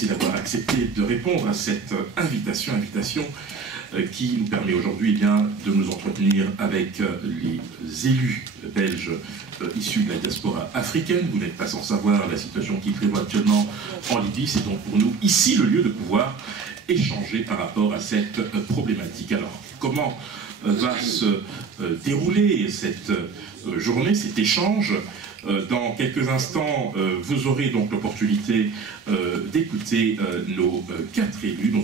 merci d'avoir accepté de répondre à cette invitation qui nous permet aujourd'hui de nous entretenir avec les élus belges issus de la diaspora africaine. Vous n'êtes pas sans savoir la situation qui prévaut actuellement en Libye. C'est donc pour nous ici le lieu de pouvoir échanger par rapport à cette problématique. Alors, comment va se dérouler cette journée, cet échange? Dans quelques instants, vous aurez donc l'opportunité d'écouter nos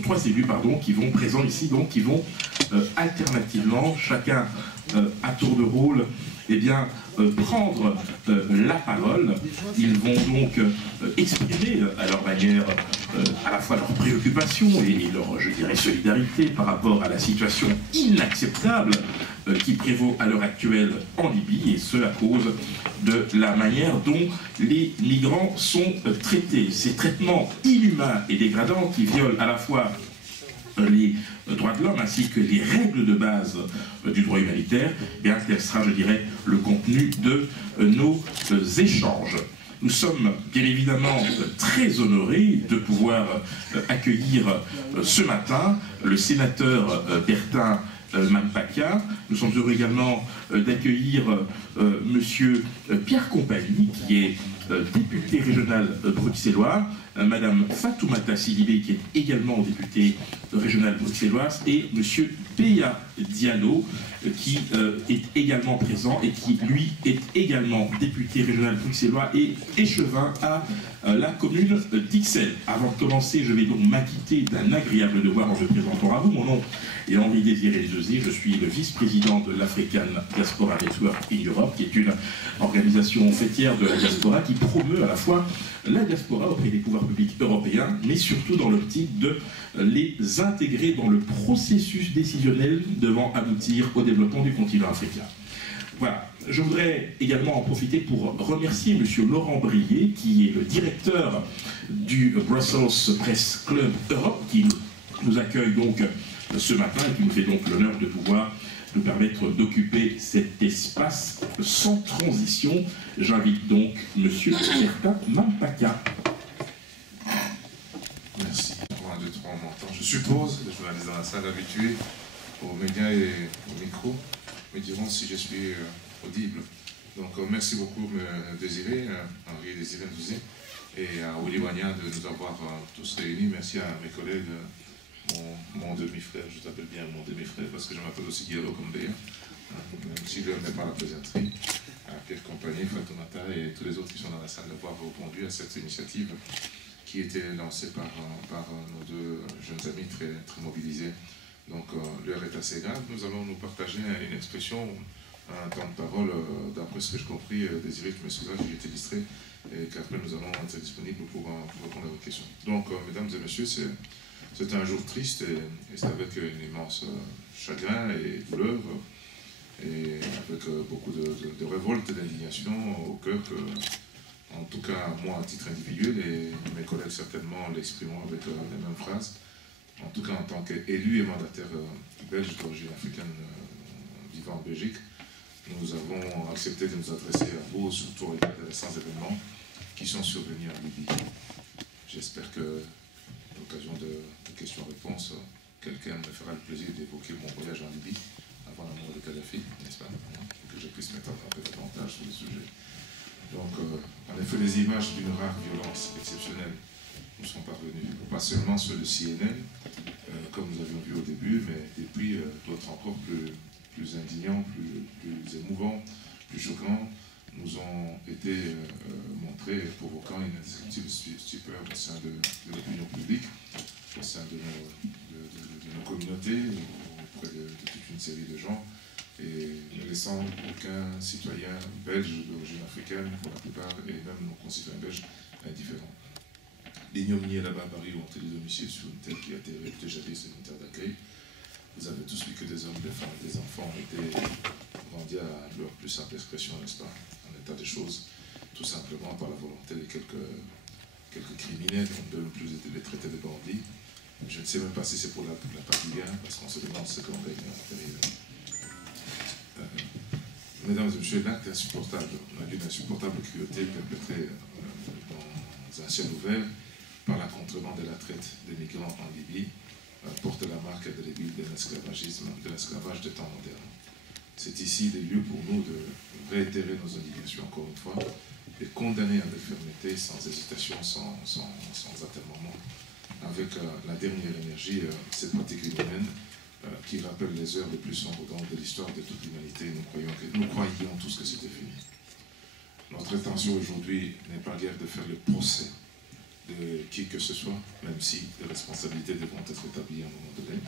trois élus, qui vont présents ici, donc qui vont alternativement, chacun à tour de rôle, prendre la parole. Ils vont donc exprimer à leur manière à la fois leurs préoccupations et leur, je dirais, solidarité par rapport à la situation inacceptable qui prévaut à l'heure actuelle en Libye, et ce à cause de la manière dont les migrants sont traités. Ces traitements inhumains et dégradants qui violent à la fois les droits de l'homme ainsi que les règles de base du droit humanitaire, tel sera, je dirais, le contenu de nos échanges. Nous sommes bien évidemment très honorés de pouvoir accueillir ce matin le sénateur Bertin Mampaka. Nous sommes heureux également d'accueillir monsieur Pierre Compagnie, qui est député régional bruxellois, madame Fatoumata Sidibé, qui est également députée régionale bruxelloise, et monsieur Béa Diallo, qui est également présent et qui, lui, est également député régional bruxellois et échevin à la commune d'Ixelles. Avant de commencer, je vais donc m'acquitter d'un agréable devoir en me présentant à vous. Mon nom est Henri Désiré Dezé, je suis le vice-président de l'African Diaspora Network in Europe, qui est une organisation fêtière de la diaspora qui promeut à la fois la diaspora auprès des pouvoirs publics européens, mais surtout dans l'optique de les intégrer dans le processus décisionnel devant aboutir au développement du continent africain. Voilà. Je voudrais également en profiter pour remercier M. Laurent Brier, qui est le directeur du Brussels Press Club Europe, qui nous accueille donc ce matin et qui nous fait donc l'honneur de pouvoir nous permettre d'occuper cet espace sans transition. J'invite donc M. Bertin Mampaka. Merci. 1, 2, 3, on m'entend. Je suppose, les journalistes dans la salle habitués aux médias et au micro me diront si je suis audible. Donc merci beaucoup, Désiré, Henri Désiré Dezé, et à Oli Wagna de nous avoir tous réunis. Merci à mes collègues, mon demi-frère, je t'appelle bien mon demi-frère parce que je m'appelle aussi Diallo Kombéa, même si je n'ai pas la plaisanterie, à Pierre Compagnie, Fatoumata et tous les autres qui sont dans la salle d'avoir répondu à cette initiative qui était lancée par nos deux jeunes amis très, très mobilisés. Donc l'heure est assez grave. Nous allons nous partager une expression, un temps de parole, d'après ce que j'ai compris, Désiré, tu m'excuseras, j'ai été distrait, et qu'après nous allons être disponibles pour répondre à vos questions. Donc, mesdames et messieurs, c'est un jour triste et c'est avec un immense chagrin et douleur et avec beaucoup de révolte et d'indignation au cœur que, en tout cas moi à titre individuel et mes collègues certainement l'exprimeront avec les mêmes phrases, en tout cas en tant qu'élu et mandataire belge d'origine africaine vivant en Belgique, nous avons accepté de nous adresser à vous, surtout au regard des récents événements qui sont survenus en Libye. J'espère que à l'occasion de questions-réponses, quelqu'un me fera le plaisir d'évoquer mon voyage en Libye avant la mort de Kadhafi, n'est-ce pas, pour que je puisse m'étendre un peu davantage sur le sujet. Donc, en effet, les images d'une rare violence exceptionnelle nous sont parvenues, pas seulement sur le CNN, comme nous avions vu au début, mais depuis d'autres encore plus indignants, plus émouvants, plus choquants, nous ont été montrés, provoquant une indescriptible stupeur au sein de l'opinion publique, au sein de nos communautés, auprès de toute une série de gens, et ne laissant aucun citoyen belge d'origine africaine, pour la plupart, et même nos concitoyens belges, indifférents. L'ignominie et la barbarie ont été des domiciles sur une terre qui a été réputée jadis une terre d'accueil. Vous avez tous vu que des hommes, des femmes et des enfants ont été rendus à leur plus simple expression, n'est-ce pas, en état de choses, tout simplement par la volonté de quelques criminels qui ont de plus les traiter de bandits. Je ne sais même pas si c'est pour la partie bien, parce qu'on se demande ce qu'on gagne à l'intérieur. Mesdames et messieurs, l'acte est insupportable. On a vu une insupportable cruauté perpétrée dans un ciel ouvert par la contrebande et la traite des migrants en Libye porte la marque indélébile de l'esclavagisme, de l'esclavage des temps modernes. C'est ici des lieux pour nous de réitérer nos indignations, encore une fois, et condamner à la fermeté, sans hésitation, sans atermoiement, avec la dernière énergie, cette pratique inhumaine qui rappelle les heures les plus sombres de l'histoire de toute l'humanité. Nous croyions tous que c'était fini. Notre intention aujourd'hui n'est pas guère de faire le procès de qui que ce soit, même si les responsabilités devront être établies à un moment donné.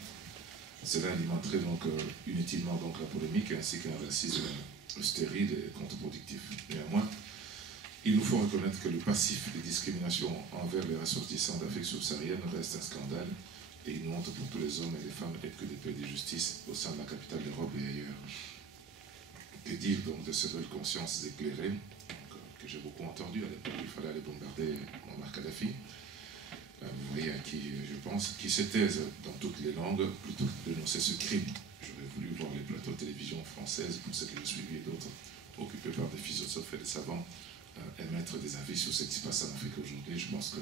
Cela alimenterait donc inutilement donc, la polémique ainsi qu'un racisme stérile et contre-productif. Néanmoins, il nous faut reconnaître que le passif des discriminations envers les ressortissants d'Afrique subsaharienne reste un scandale et une honte pour tous les hommes et les femmes et que des paix et des justice au sein de la capitale d'Europe et ailleurs. Que dire donc de ces belles consciences éclairées que j'ai beaucoup entendu à l'époque où il fallait aller bombarder Muammar Kadhafi. Vous voyez à qui je pense, qui se taisent dans toutes les langues plutôt que de dénoncer ce crime. J'aurais voulu voir les plateaux de télévision françaises, pour ceux que je suivi et d'autres, occupés par des philosophes et des savants, émettre des avis sur ce qui se passe en Afrique aujourd'hui. Je pense que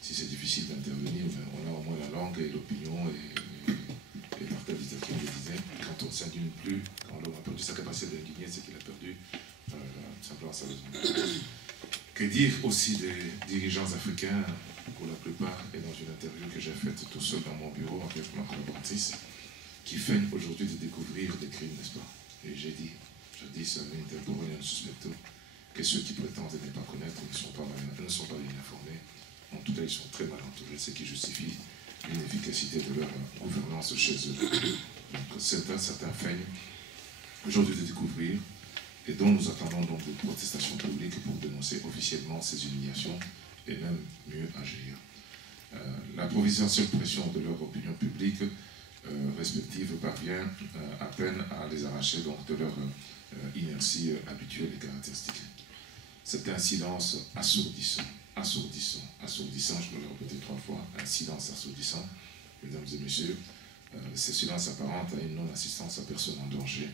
si c'est difficile d'intervenir, on a au moins la langue et l'opinion et Martin Luther King le disait, quand on ne s'indigne plus, quand l'homme a perdu sa capacité d'indigner, c'est qu'il a perdu simplement sa raison. Que dire aussi des dirigeants africains, pour la plupart, et dans une interview que j'ai faite tout seul dans mon bureau avec ma collaboratrice, qui feignent aujourd'hui de découvrir des crimes, n'est-ce pas? Et j'ai dit, jadis, à l'Interpol, suspecto, que ceux qui prétendent ne pas connaître ne sont pas bien informés. En tout cas, ils sont très mal entourés, ce qui justifie l'inefficacité de leur gouvernance chez eux. Donc, certains feignent aujourd'hui de découvrir, et dont nous attendons donc des protestations publiques pour dénoncer officiellement ces humiliations et même mieux agir. La providentielle pression de leur opinion publique respective parvient à peine à les arracher donc, de leur inertie habituelle et caractéristique. C'est un silence assourdissant, je me l'ai répété 3 fois, un silence assourdissant, mesdames et messieurs. Ce silence apparente à une non-assistance à personne en danger,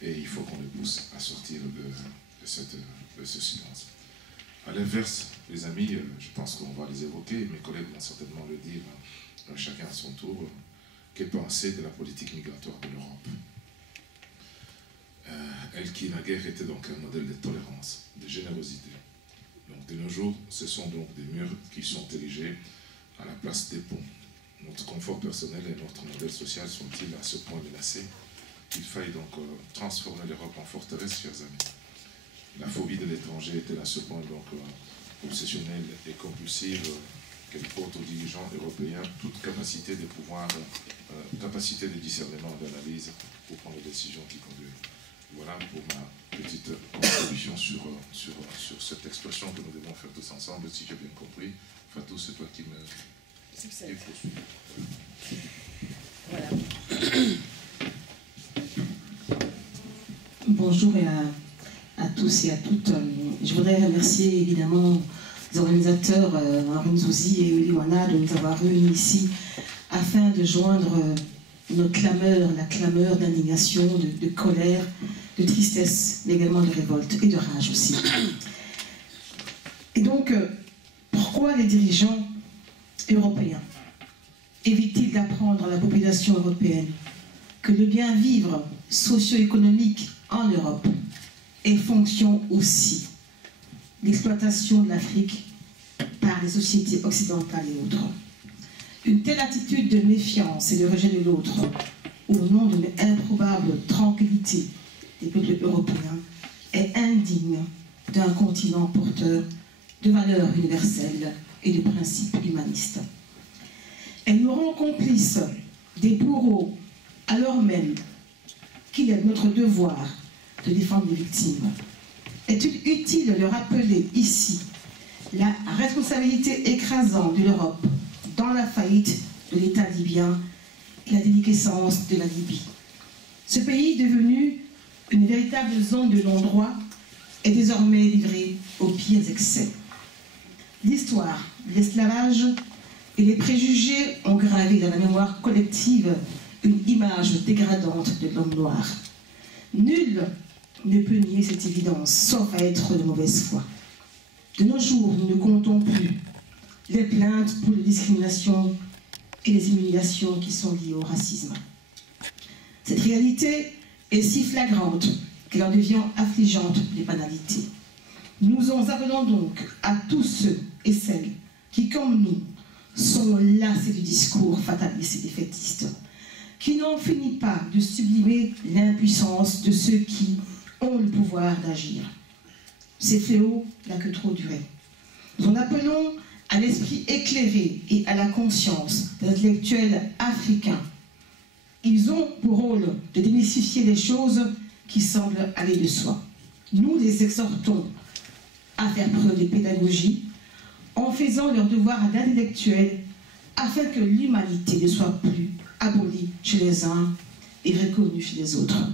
et il faut qu'on les pousse à sortir de ce silence. À l'inverse, les amis, je pense qu'on va les évoquer, mes collègues vont certainement le dire, chacun à son tour, qu'est pensée de la politique migratoire de l'Europe. Elle qui naguère était donc un modèle de tolérance, de générosité. Donc de nos jours, ce sont donc des murs qui sont érigés à la place des ponts. Notre confort personnel et notre modèle social sont-ils à ce point menacés qu'il faille donc transformer l'Europe en forteresse, chers amis. La phobie de l'étranger est-elle à ce point donc obsessionnelle et compulsive qu'elle porte aux dirigeants européens toute capacité de pouvoir, capacité de discernement, d'analyse pour prendre les décisions qui conduisent. Voilà pour ma petite contribution sur cette expression que nous devons faire tous ensemble, si j'ai bien compris. Fatou, c'est toi qui me... Voilà. Bonjour à tous et à toutes. Je voudrais remercier évidemment les organisateurs Marine Zouzi et Uliwana de nous avoir réunis ici afin de joindre notre clameur, la clameur d'indignation, de colère, de tristesse, mais également de révolte et de rage aussi. Et donc, pourquoi les dirigeants européens évitent-ils d'apprendre à la population européenne que le bien vivre socio-économique en Europe est fonction aussi d'exploitation de l'Afrique par les sociétés occidentales et autres? Une telle attitude de méfiance et de rejet de l'autre, au nom d'une improbable tranquillité des peuples européens, est indigne d'un continent porteur de valeurs universelles et de principes humanistes. Elle nous rend complices des bourreaux, alors même qu'il est notre devoir de défendre les victimes. Est-il utile de rappeler ici la responsabilité écrasante de l'Europe dans la faillite de l'État libyen et la déliquescence de la Libye? Ce pays, devenu une véritable zone de non-droit, est désormais livré aux pires excès. L'histoire, l'esclavage et les préjugés ont gravé dans la mémoire collective une image dégradante de l'homme noir. Nul ne peut nier cette évidence, sauf à être de mauvaise foi. De nos jours, nous ne comptons plus les plaintes pour les discriminations et les humiliations qui sont liées au racisme. Cette réalité est si flagrante qu'elle en devient affligeante des banalités. Nous en appelons donc à tous ceux et celles qui, comme nous, sont lassés du discours fataliste et défaitiste, qui n'en finit pas de sublimer l'impuissance de ceux qui ont le pouvoir d'agir. Ces fléaux n'ont que trop duré. Nous en appelons à l'esprit éclairé et à la conscience des intellectuels africains. Ils ont pour rôle de démystifier les choses qui semblent aller de soi. Nous les exhortons à faire preuve de pédagogie en faisant leur devoir d'intellectuels afin que l'humanité ne soit plus abolie chez les uns et reconnue chez les autres,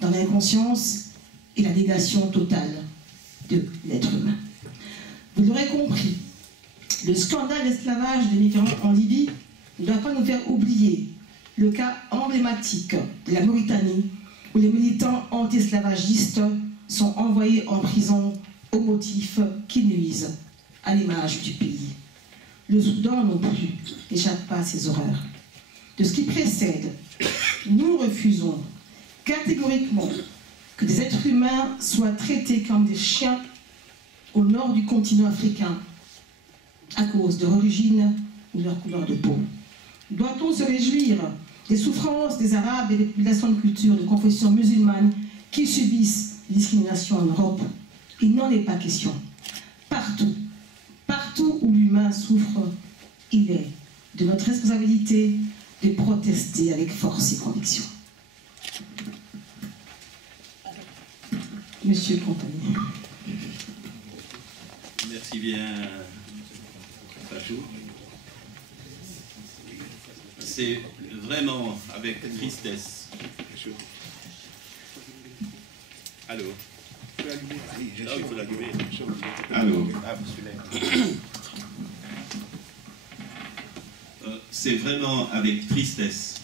dans l'inconscience et la négation totale de l'être humain. Vous l'aurez compris, le scandale d'esclavage des migrants en Libye ne doit pas nous faire oublier le cas emblématique de la Mauritanie où les militants anti-esclavagistes sont envoyés en prison au motif qui nuisent à l'image du pays. Le Soudan non plus n'échappe pas à ces horreurs. De ce qui précède, nous refusons catégoriquement que des êtres humains soient traités comme des chiens au nord du continent africain à cause de leur origine ou de leur couleur de peau. Doit-on se réjouir des souffrances des Arabes et des populations de culture de confession musulmane qui subissent les discriminations en Europe? Il n'en est pas question. Partout où l'humain souffre, il est de notre responsabilité de protester avec force et conviction. Monsieur Compagnie. Merci bien, Fatou. C'est vraiment avec tristesse. Allô? Il faut l'allumer. Allô? C'est vraiment avec tristesse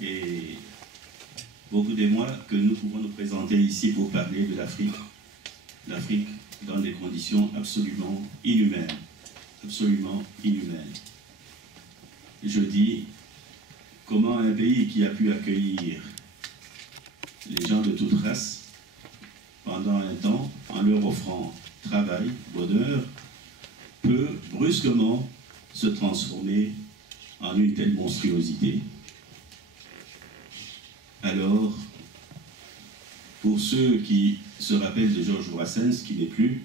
et beaucoup d'émoi que nous pouvons nous présenter ici pour parler de l'Afrique. L'Afrique dans des conditions absolument inhumaines. Absolument inhumaines. Je dis, comment un pays qui a pu accueillir les gens de toute race pendant un temps, en leur offrant travail, bonheur, peut brusquement se transformer en une telle monstruosité. Alors, pour ceux qui se rappellent de Georges Brassens, qui n'est plus,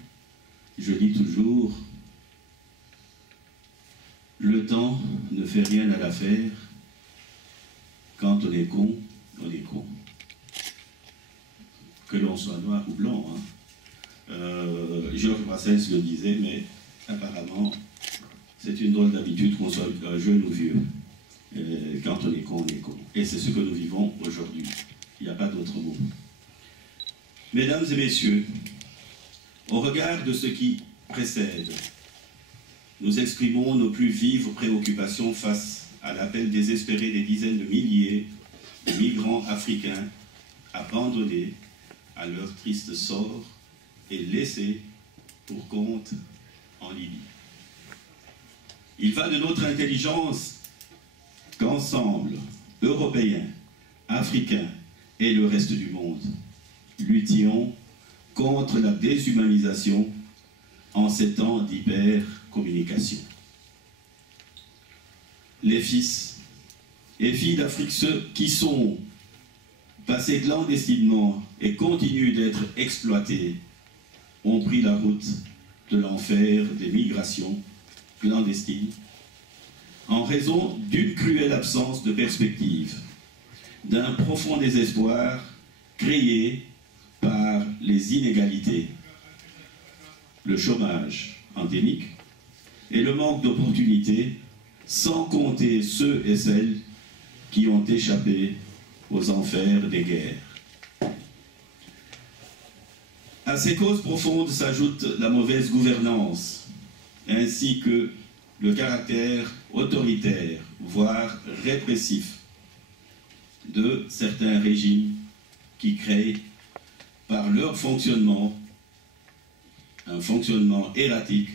je dis toujours, le temps ne fait rien à l'affaire, quand on est con, on est con. Que l'on soit noir ou blanc. Hein. Georges Brassens le disait, mais apparemment, c'est une drôle d'habitude qu'on soit jeune ou vieux. Quand on est con, on est con. Et c'est ce que nous vivons aujourd'hui. Il n'y a pas d'autre mot. Mesdames et messieurs, au regard de ce qui précède, nous exprimons nos plus vives préoccupations face à l'appel désespéré des dizaines de milliers de migrants africains abandonnés à leur triste sort et laissés pour compte en Libye. Il va de notre intelligence qu'ensemble, Européens, Africains et le reste du monde, luttions contre la déshumanisation en ces temps d'hypercommunication. Les fils et filles d'Afrique, ceux qui sont passés clandestinement et continuent d'être exploités, ont pris la route de l'enfer des migrations clandestines en raison d'une cruelle absence de perspective, d'un profond désespoir créé par les inégalités, le chômage endémique et le manque d'opportunités, sans compter ceux et celles qui ont échappé aux enfers des guerres. À ces causes profondes s'ajoute la mauvaise gouvernance, ainsi que le caractère autoritaire, voire répressif, de certains régimes qui créent par leur fonctionnement, un fonctionnement erratique,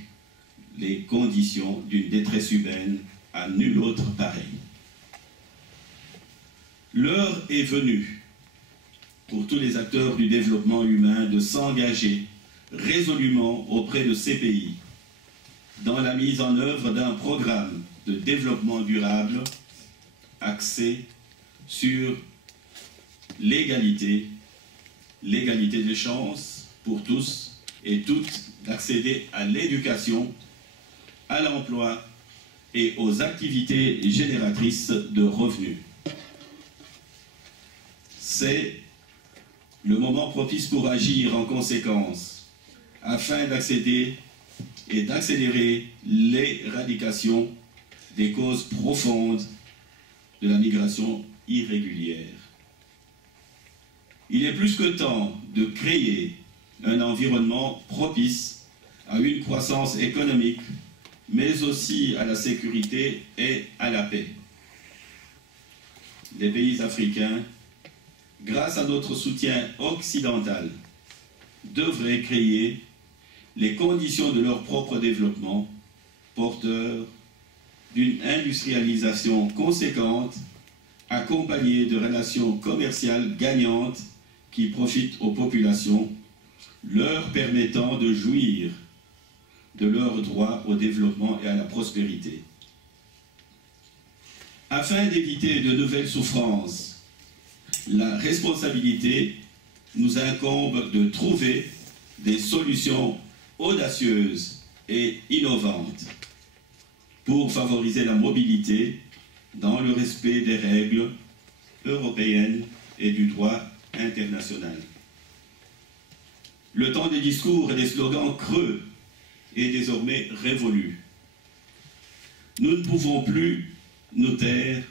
les conditions d'une détresse humaine à nul autre pareil. L'heure est venue pour tous les acteurs du développement humain de s'engager résolument auprès de ces pays dans la mise en œuvre d'un programme de développement durable axé sur l'égalité des chances pour tous et toutes d'accéder à l'éducation, à l'emploi et aux activités génératrices de revenus. C'est le moment propice pour agir en conséquence afin d'accéder et d'accélérer l'éradication des causes profondes de la migration irrégulière. Il est plus que temps de créer un environnement propice à une croissance économique, mais aussi à la sécurité et à la paix. Les pays africains, grâce à notre soutien occidental, devraient créer les conditions de leur propre développement, porteur d'une industrialisation conséquente, accompagnée de relations commerciales gagnantes qui profitent aux populations, leur permettant de jouir de leur droit au développement et à la prospérité. Afin d'éviter de nouvelles souffrances, la responsabilité nous incombe de trouver des solutions audacieuses et innovantes pour favoriser la mobilité dans le respect des règles européennes et du droit international. Le temps des discours et des slogans creux est désormais révolu. Nous ne pouvons plus nous taire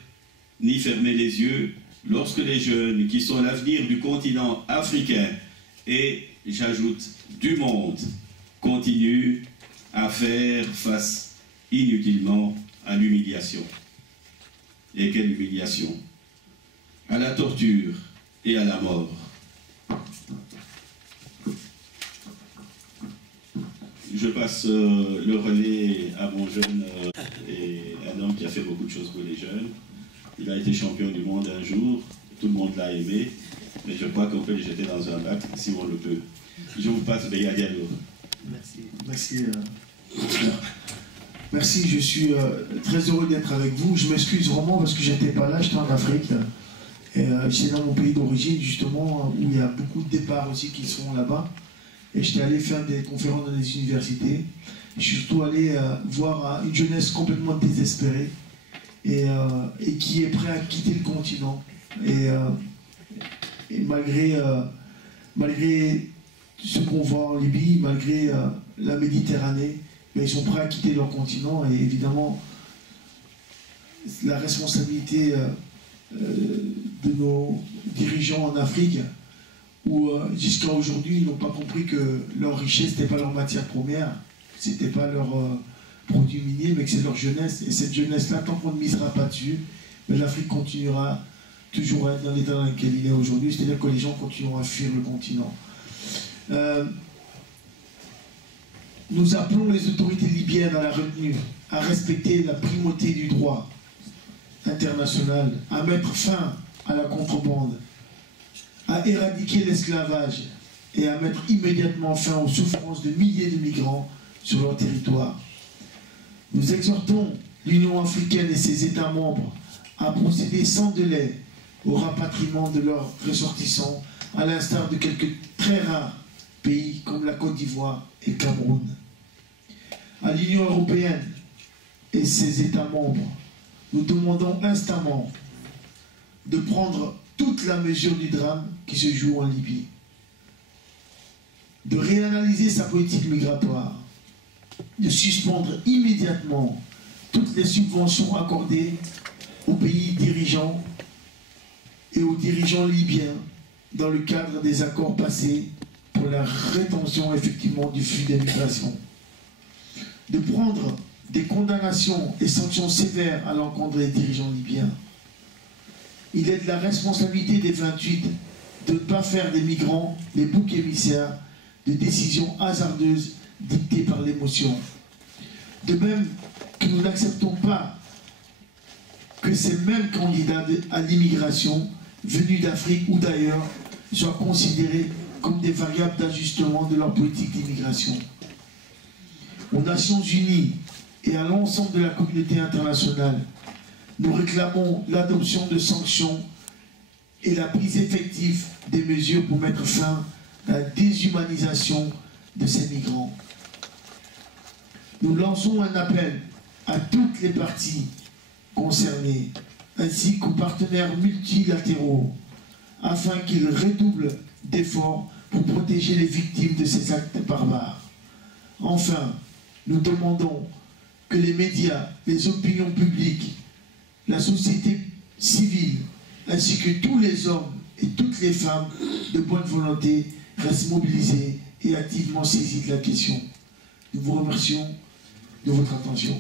ni fermer les yeux lorsque les jeunes qui sont l'avenir du continent africain et, j'ajoute, du monde, continuent à faire face inutilement à l'humiliation. Et quelle humiliation! À la torture et à la mort. Je passe le relais à mon jeune et un homme qui a fait beaucoup de choses pour les jeunes. Il a été champion du monde un jour, tout le monde l'a aimé, mais je crois qu'on peut le jeter dans un bac si on le peut. Je vous passe Béa Diallo. Merci. Merci, je suis très heureux d'être avec vous. Je m'excuse vraiment parce que j'étais pas là, j'étais en Afrique. Et c'est dans mon pays d'origine, justement, où il y a beaucoup de départs aussi qui sont là-bas. Et j'étais allé faire des conférences dans des universités. Je suis surtout allé voir une jeunesse complètement désespérée et qui est prêt à quitter le continent. Et malgré ce qu'on voit en Libye, malgré la Méditerranée, mais ils sont prêts à quitter leur continent. Et évidemment, la responsabilité de nos dirigeants en Afrique, où jusqu'à aujourd'hui, ils n'ont pas compris que leur richesse n'était pas leur matière première, c'était pas leur produit minier, mais que c'est leur jeunesse. Et cette jeunesse-là, tant qu'on ne misera pas dessus, l'Afrique continuera toujours à être dans l'état dans lequel il est aujourd'hui, c'est-à-dire que les gens continueront à fuir le continent. Nous appelons les autorités libyennes à la retenue, à respecter la primauté du droit international, à mettre fin à la contrebande, à éradiquer l'esclavage et à mettre immédiatement fin aux souffrances de milliers de migrants sur leur territoire. Nous exhortons l'Union africaine et ses États membres à procéder sans délai au rapatriement de leurs ressortissants, à l'instar de quelques très rares pays comme la Côte d'Ivoire et le Cameroun. À l'Union européenne et ses États membres, nous demandons instamment de prendre toute la mesure du drame qui se joue en Libye, de réanalyser sa politique migratoire, de suspendre immédiatement toutes les subventions accordées aux pays dirigeants et aux dirigeants libyens dans le cadre des accords passés pour la rétention effectivement du flux des migrations, de prendre des condamnations et sanctions sévères à l'encontre des dirigeants libyens. Il est de la responsabilité des 28 de ne pas faire des migrants les boucs émissaires de décisions hasardeuses dictées par l'émotion. De même que nous n'acceptons pas que ces mêmes candidats à l'immigration venus d'Afrique ou d'ailleurs soient considérés comme des variables d'ajustement de leur politique d'immigration. Aux Nations Unies et à l'ensemble de la communauté internationale, nous réclamons l'adoption de sanctions et la prise effective des mesures pour mettre fin à la déshumanisation de ces migrants. Nous lançons un appel à toutes les parties concernées, ainsi qu'aux partenaires multilatéraux, afin qu'ils redoublent d'efforts pour protéger les victimes de ces actes barbares. Enfin, nous demandons que les médias, les opinions publiques, la société civile, ainsi que tous les hommes et toutes les femmes de bonne volonté restent mobilisés et activement saisis de la question. Nous vous remercions de votre attention.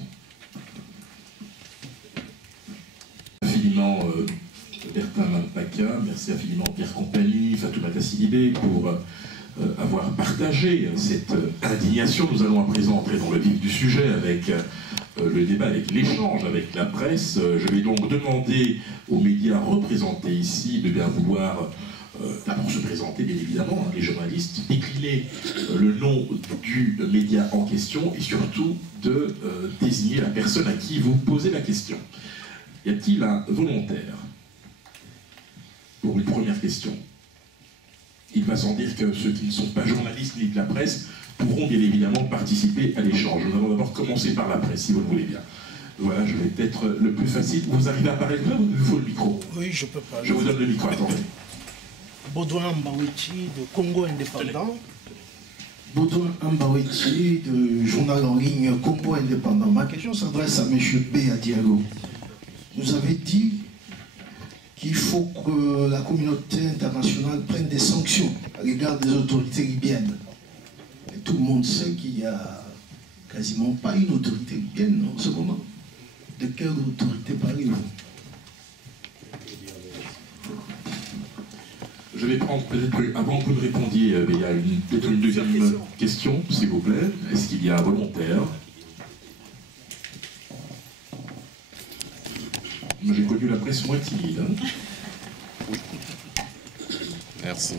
Infiniment Bertin Malpaca, merci infiniment Pierre Compagnie, Fatoumata Sidibé pour avoir partagé cette indignation. Nous allons à présent entrer dans le vif du sujet avec le débat, avec l'échange avec la presse. Je vais donc demander aux médias représentés ici de bien vouloir d'abord se présenter, bien évidemment, les journalistes, décliner le nom du média en question et surtout de désigner la personne à qui vous posez la question. Y a-t-il un volontaire pour une première question? Il va sans dire que ceux qui ne sont pas journalistes ni de la presse pourront bien évidemment participer à l'échange. Nous allons d'abord commencer par la presse, si vous le voulez bien. Voilà, je vais être le plus facile. Vous arrivez à apparaître là ou il vous faut le micro? Oui, je peux pas. Je vous donne le micro, attendez. Baudouin Mbaweti de Congo Indépendant. Baudouin Mbaweti de Journal en ligne Congo Indépendant. Ma question s'adresse à M. B. Diallo. Vous avez dit qu'il faut que la communauté internationale prenne des sanctions à l'égard des autorités libyennes. Et tout le monde sait qu'il n'y a quasiment pas une autorité libyenne en ce moment. De quelle autorité parlez-vous? Je vais prendre peut-être, avant que vous ne répondiez, il y a peut-être une deuxième question, s'il vous plaît. Est-ce qu'il y a un volontaire? J'ai connu la presse moins timide. Hein. Oui. Merci.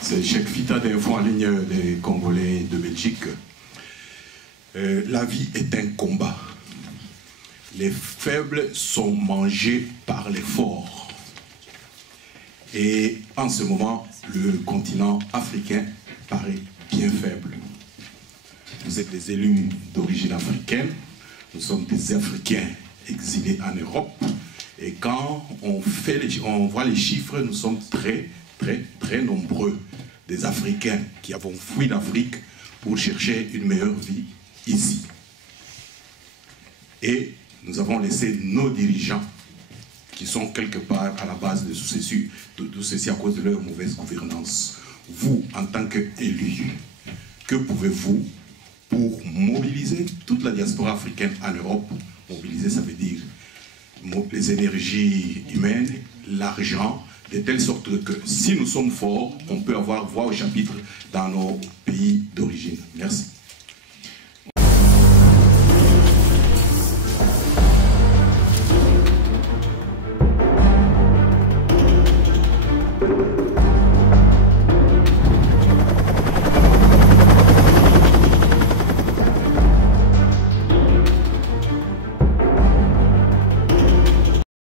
C'est Cheikh Fita d'Info en ligne des Congolais de Belgique. La vie est un combat. Les faibles sont mangés par les forts. Et en ce moment, le continent africain paraît bien faible. Vous êtes des élus d'origine africaine. Nous sommes des Africains exilés en Europe. Et quand on voit les chiffres, nous sommes très nombreux des Africains qui avons fui l'Afrique pour chercher une meilleure vie ici. Et nous avons laissé nos dirigeants qui sont quelque part à la base de tout ceci à cause de leur mauvaise gouvernance. Vous, en tant qu'élus, que pouvez-vous pour mobiliser toute la diaspora africaine en Europe? Mobiliser, ça veut dire les énergies humaines, l'argent, de telle sorte que si nous sommes forts, on peut avoir voix au chapitre dans nos pays d'origine. Merci.